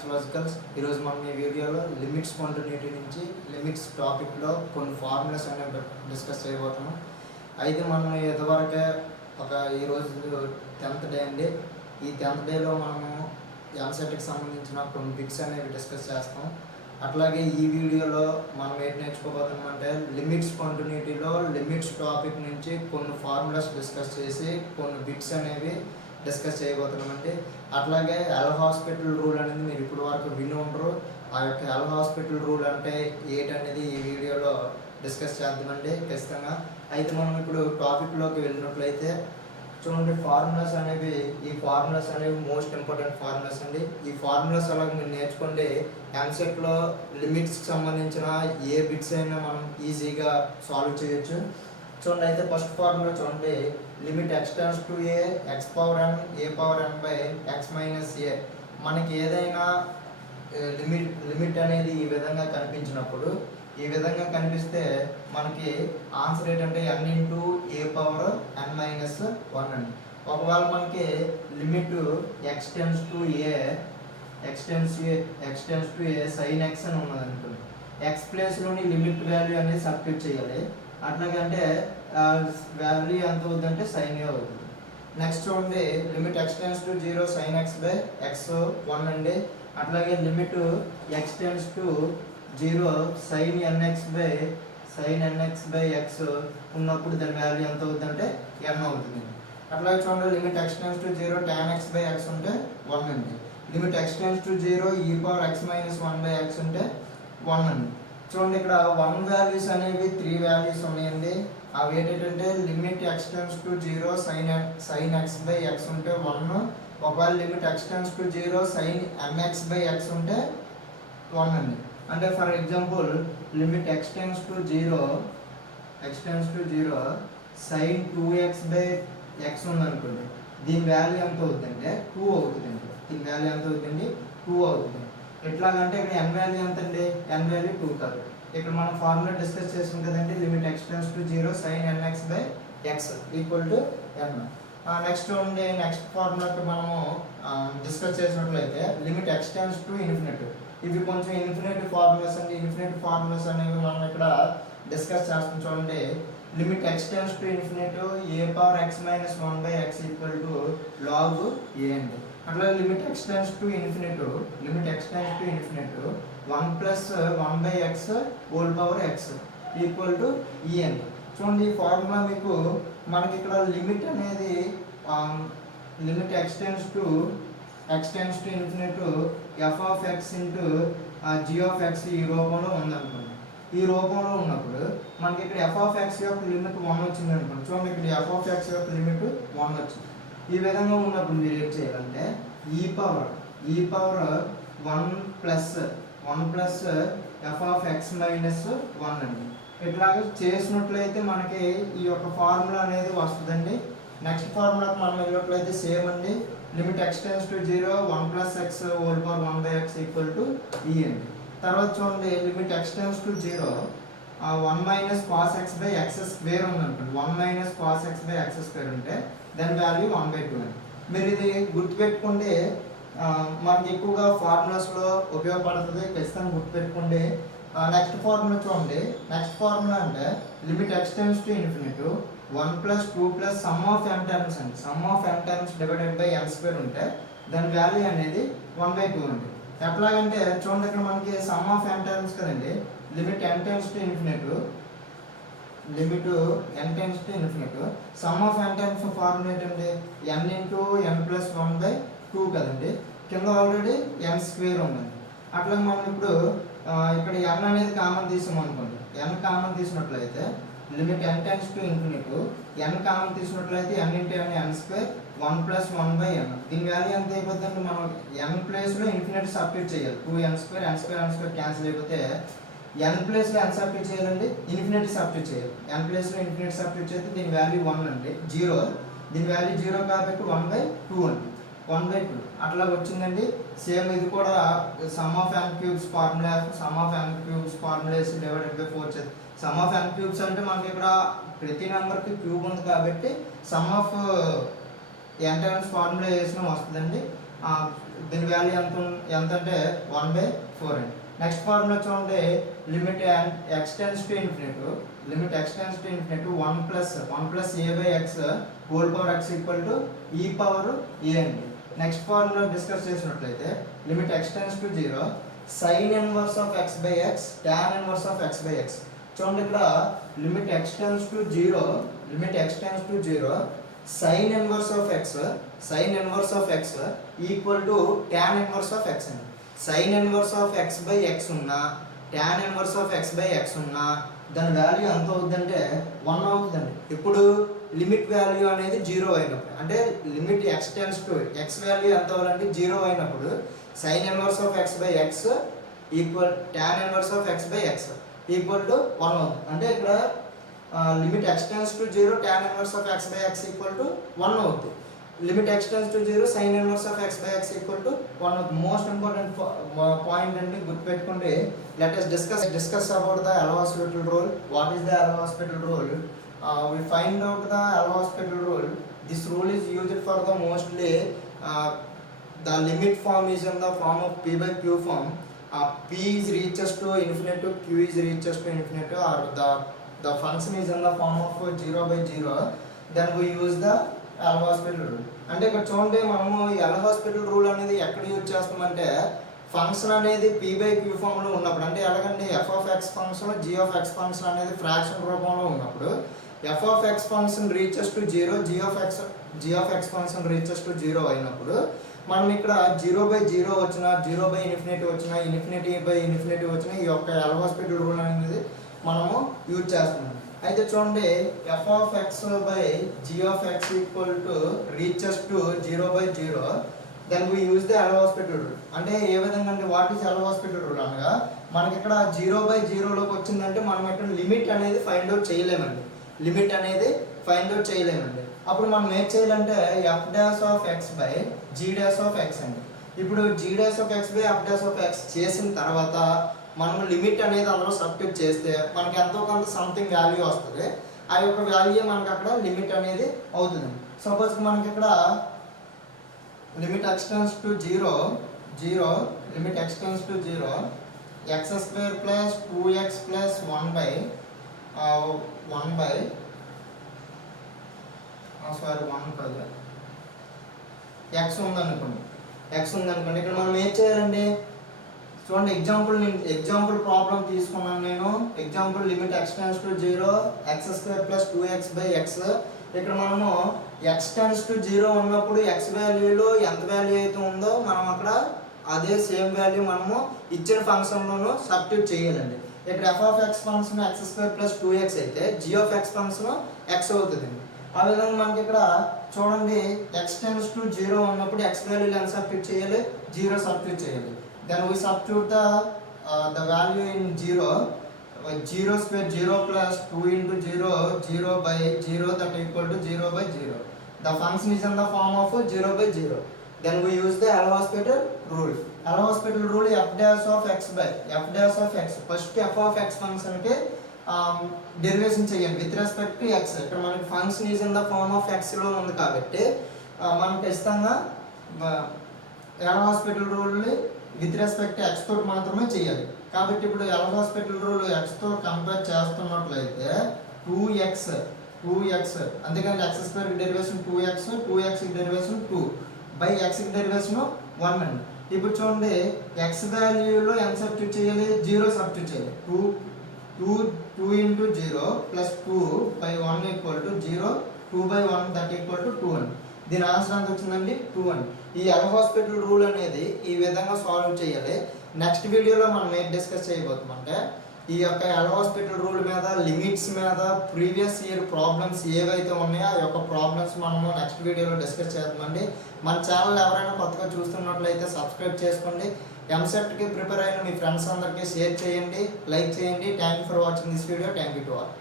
మ్యాథ్లాజికల్స్. ఈరోజు మనం ఈ వీడియోలో లిమిట్స్ కంటిన్యూటీ నుంచి లిమిట్స్ టాపిక్లో కొన్ని ఫార్ములాస్ అనేవి డిస్కస్ చేయబోతున్నాం. అయితే మనం ఇదివరకే ఈరోజు 10th డే అండి. ఈ 10th డేలో మనము ఎంసెట్కి సంబంధించిన కొన్ని బిట్స్ అనేవి డిస్కస్ చేస్తాం. అట్లాగే ఈ వీడియోలో మనం ఏంటి నేర్చుకోబోతున్నాం అంటే లిమిట్స్ కంటిన్యూటీలో లిమిట్స్ టాపిక్ నుంచి కొన్ని ఫార్ములాస్ డిస్కస్ చేసి కొన్ని బిట్స్ అనేవి డిస్కస్ చేయబోతున్నామండి. అట్లాగే ఎల్ హాస్పిటల్ రూల్ అనేది మీరు ఇప్పుడు వరకు విని ఉండరు. ఆ యొక్క ఎల్ హాస్పిటల్ రూల్ అంటే ఏంటనేది ఈ వీడియోలో డిస్కస్ చేద్దామండి ఖచ్చితంగా. అయితే మనం ఇప్పుడు టాపిక్లోకి వెళ్ళినట్లయితే చూడండి, ఫార్ములాస్ అనేవి మోస్ట్ ఇంపార్టెంట్ ఫార్ములాస్ అండి. ఈ ఫార్ములాస్ అలాగే మీరు నేర్చుకోండి. ఎంసెట్లో లిమిట్స్కి సంబంధించిన ఏ బిట్స్ అయినా మనం ఈజీగా సాల్వ్ చేయొచ్చు. చూడండి, అయితే ఫస్ట్ ఫార్ములా చూడండి, limit x tends to a x power n a power n by x minus a. మనకి ఏదైనా లిమిట్ అనేది ఈ విధంగా కనిపించినప్పుడు, ఈ విధంగా కనిపిస్తే మనకి ఆన్సర్ ఏంటంటే n into a power n minus 1 అండి. ఒకవేళ మనకి limit x tends to a sine x అని ఉన్నది అనుకోండి, x ప్లేస్లోని లిమిట్ వాల్యూ అనేది సబ్స్టిట్యూట్ చేయాలి. అట్లాగంటే వాల్యూ ఎంత అవుతుందంటే సైన్ ఏ అవుతుంది. నెక్స్ట్ చూడండి, limit x tends to 0 sine x by x 1 అండి. అట్లాగే limit x tends to 0 sine nx by x ఉన్నప్పుడు దాని వాల్యూ ఎంత అవుతుందంటే n అవుతుంది. అట్లాగే చూడండి, limit x tends to 0 tan x by x ఉంటే 1 అండి. Limit x tends to 0 e power x minus 1 by x ఉంటే 1 అండి. చూడండి, ఇక్కడ 1 వాల్యూస్ అనేవి 3 వాల్యూస్ ఉన్నాయండి. అవి ఏంటంటే limit x tends to 0 sine x by x ఉంటే 1. ఒకవేళ limit x tends to 0 sine mx by x ఉంటే 1 అండి. అంటే for example limit x tends to 0 sine 2x by x ఉందనుకోండి, దీని వాల్యూ ఎంత అవుతుందంటే 2 అవుతుందండి. దీని వాల్యూ ఎంత అవుతుంది? 2 అవుతుంది. ఎట్లాగంటే ఇక్కడ n వాల్యూ ఎంత అండి? n వాల్యూ 2 కాదు. ఇక్కడ మనం ఫార్ములా డిస్కస్ చేసాం కదండి, limit x tends to 0 sine nx by x equal to n. Next ఉంది, నెక్స్ట్ ఫార్ములాకి మనము డిస్కస్ చేసినట్లయితే limit x tends to infinity. ఇవి కొంచెం ఇన్ఫినిటీ ఫార్ములాస్ అండి. ఇన్ఫినిటీ ఫార్ములాస్ అనేవి మనం ఇక్కడ డిస్కస్ చేస్తాం. చూడండి, limit x tends to infinity a power x minus 1 by x equal to log a అండి. అట్లా limit x tends to infinity 1 plus 1 by x whole power x equal to ఈ అండి. చూడండి, ఈ ఫార్ములా మీకు మనకి ఇక్కడ లిమిట్ అనేది limit x tends to infinity f of x into g of x ఈ రూపంలో ఉందనుకోండి. ఈ రూపంలో ఉన్నప్పుడు మనకి ఇక్కడ f ఆఫ్ x యొక్క లిమిట్ 1 వచ్చింది అనుకోండి. చూడండి, ఇక్కడ f ఆఫ్ x యొక్క లిమిట్ 1 వచ్చింది. ఈ విధంగా ఉన్నప్పుడు మీరు ఏం చేయాలంటే ఈ power 1 plus f of x minus 1 అండి. ఇట్లాగా చేసినట్లయితే మనకి ఈ యొక్క ఫార్ములా అనేది వస్తుందండి. నెక్స్ట్ ఫార్ములాకి మనం వెళ్ళినట్లయితే సేమ్ అండి, limit x tends to 0 1 plus x whole power 1 by x equal to ఈ అండి. తర్వాత చూడండి, limit x tends to 0 1 minus cos x by x square ఉందనుకోండి. 1 minus cos x by x square ఉంటే దాని వాల్యూ 1/2 అండి. మీరు ఇది గుర్తుపెట్టుకోండి, మనకి ఎక్కువగా ఫార్ములాస్లో ఉపయోగపడుతుంది. ఖచ్చితంగా గుర్తుపెట్టుకోండి. నెక్స్ట్ ఫార్ములా చూడండి, నెక్స్ట్ ఫార్ములా అంటే limit x tends to infinity 1 plus 2 plus sum of m terms అండి. Sum of m terms divided by m square ఉంటే దాని వాల్యూ అనేది 1/2 అండి. ఎట్లాగంటే చూడండి, ఇక్కడ మనకి సమ్ ఆఫ్ m టర్మ్స్ కదండి, limit n tends to infinity some of n times formula ఏంటంటే n ఇంటూ n ప్లస్ 1/2 కదండి. కింద ఆల్రెడీ n స్క్వేర్ ఉందండి. అట్లా మనం ఇప్పుడు ఇక్కడ n అనేది కామన్ తీసాం అనుకోండి. n కామన్ తీసినట్లయితే limit n tends to infinity n common తీసినట్లయితే n into n square 1 plus 1/n. దీని వాల్యూ ఎంత అయిపోతుందంటే మనం n ప్లేస్లో ఇన్ఫినిటీ సబ్స్టిట్యూట్ చేయాలి. 2n స్క్వేర్ క్యాన్సిల్ అయిపోతే n ప్లేస్లో n సబ్స్టిట్యూట్ చేయాలండి, ఇన్ఫినిటీ సబ్స్టిట్యూట్ చేయాలి. n ప్లేస్లో ఇన్ఫినిటీ సబ్స్టిట్యూట్ చేస్తే దీని వాల్యూ 1 అండి, 0. దీని వాల్యూ 0 కాబట్టి 1/2 అండి, 1/2 అట్లా వచ్చిందండి. సేమ్ ఇది కూడా some of n cubes formula divided by 4 చేస్తే సమ్ ఆఫ్ n క్యూబ్స్ అంటే మనకి ఇక్కడ ప్రతి నెంబర్కి క్యూబ్ ఉంది కాబట్టి sum of n times formula వేసిన వస్తుందండి. దీని వాల్యూ ఎంత అంటే 1/4 అండి. నెక్స్ట్ ఫార్ములా చూడండి, limit x tends to infinite 1 plus a by x whole power x equal to e power a అండి. నెక్స్ట్ ఫార్ములా డిస్కస్ చేసినట్లయితే limit x tends to 0 sine inverse of x by x tan inverse of x by x. చూడండి ఇక్కడ limit x tends to 0 sine inverse of X equal to tan inverse of x అండి. Sine inverse of x by x ఉన్నా tan inverse of x by x ఉన్నా దాని value ఎంత అవుతుందంటే 1 అవుతుందండి. ఇప్పుడు లిమిట్ వాల్యూ అనేది 0 అయినప్పుడు, అంటే limit x tends to x value ఎంత అవ్వాలంటే 0 అయినప్పుడు sine inverse of x by x equal tan inverse of x by x equal to 1 అవుతుంది. అంటే ఇక్కడ limit x tends to 0 tan inverse of x by x equal to 1 అవుతుంది. Limit x tends to 0 sine inverse of x by x equal to 1 అవుతుంది. Most important point అండి, గుర్తుపెట్టుకుంటే let us discuss about the L-Hospital rule. What is the L-Hospital rule? We find out the L-Hospital rule. This rule is used for the mostly the limit form is in the form of p by q form. P is reaches to infinity, q is reaches to infinity, or the function is in the form of 0 by 0. Then we use the L-Hospital rule. అంటే ఇక్కడ చూడండి, మనము ఈ L-Hospital rule అనేది ఎక్కడ use చేస్తామంటే function అనేది p by q ఫామ్లో ఉన్నప్పుడు, అంటే ఎలాగంటే f of x function g of x function అనేది ఫ్రాక్షన్ రూపంలో ఉన్నప్పుడు f of x function reaches to 0, g of x function reaches to 0 అయినప్పుడు మనం ఇక్కడ 0 బై 0 వచ్చినా 0 బై ఇన్ఫినిటీ వచ్చినా ఇన్ఫినిటీ బై ఇన్ఫినిటీ వచ్చినా ఈ యొక్క L-Hospital రూల్ అనేది మనము యూజ్ చేస్తున్నాం. అయితే చూడండి, f of x by g of x equal to reaches to 0 by 0, then we use the L-Hospital rule. అంటే ఏ విధంగా అంటే వాట్ ఈస్ L-Hospital రూల్ అనగా మనకి ఇక్కడ 0 బై 0లోకి వచ్చిందంటే మనం ఇక్కడ లిమిట్ అనేది ఫైండ్ అవుట్ చేయలేమండి. అప్పుడు మనం ఏం చేయాలంటే f dash of x by g dash of x అండి. ఇప్పుడు g dash of x by f dash of x చేసిన తర్వాత మనం లిమిట్ అనేది అందులో సబ్స్టిట్యూట్ చేస్తే మనకి ఎంతో కొంత సంథింగ్ వాల్యూ వస్తుంది. ఆ యొక్క వాల్యూ మనకి అక్కడ లిమిట్ అనేది అవుతుంది. సపోజ్ మనకి ఇక్కడ limit x tends to 0 limit x tends to 0 x square plus 2x plus 1 by x ఉందనుకోండి. ఇక్కడ మనం ఏం చేయాలండి, చూడండి ఎగ్జాంపుల్ ప్రాబ్లం తీసుకున్నాను నేను. Example limit x tends to 0 x square plus 2x by x. ఇక్కడ మనము x టెన్స్ టు 0 ఉన్నప్పుడు x వాల్యూలో ఎంత వాల్యూ అయితే ఉందో మనం అక్కడ అదే సేమ్ వాల్యూ మనము ఇచ్చిన ఫంక్షన్లోనూ సబ్స్టిట్యూట్ చేయాలండి. ఇక్కడ f of x function x square plus 2x అయితే g of x function x అవుతుందండి. ఆ విధంగా మనకి ఇక్కడ చూడండి x టెన్స్ టు 0 ఉన్నప్పుడు x వాల్యూలో ఎంత సబ్స్టిట్యూట్ చేయాలి, 0 సబ్స్టిట్యూట్ చేయాలి. Then we substitute the value in 0 square 0 plus 2 into 0 by 0, that equal to 0 by 0. The function is in the form of 0 by 0. Then we use the L-Hospital rule. L-Hospital rule f dash of x by f dash of x. First f of x function ke derivation చేయండి with respect to x. ఇక్కడ మనకి function is in the form of x లో ఉంది కాబట్టి మనం ఖచ్చితంగా L-Hospital rule ని with respect to x తోటి మాత్రమే చేయాలి. కాబట్టి ఇప్పుడు L-Hospital రూల్ x తో కంపేర్ చేస్తున్నట్లయితే 2x అంతేకాని x square derivation 2x derivation 2 by x derivation 1 అండి. ఇప్పుడు చూడండి x వాల్యూలో ఎంత సబ్స్టిట్యూట్ చేయాలి, 0 సబ్స్టిట్యూట్ చేయాలి. 2 into 0 plus 2 by 1 equal to 0, 2 by 1 that equal to 2 అండి. దీని ఆన్సర్ ఎంత వచ్చిందండి 2 అండి. ఈ L-Hospital రూల్ అనేది ఈ విధంగా సాల్వ్ చేయాలి. నెక్స్ట్ వీడియోలో మనం ఏం డిస్కస్ చేయబోతున్నామంటే ఈ యొక్క L-Hospital రూల్ మీద, లిమిట్స్ మీద ప్రీవియస్ ఇయర్ ప్రాబ్లమ్స్ ఏవైతే ఉన్నాయో ఆ యొక్క ప్రాబ్లమ్స్ మనము నెక్స్ట్ వీడియోలో డిస్కస్ చేద్దామండి. మన ఛానల్ ఎవరైనా కొత్తగా చూస్తున్నట్లయితే సబ్స్క్రైబ్ చేసుకోండి. ఎంసెట్కి ప్రిపేర్ అయిన మీ ఫ్రెండ్స్ అందరికీ షేర్ చేయండి, లైక్ చేయండి. Thank you for watching this video. Thank you to all.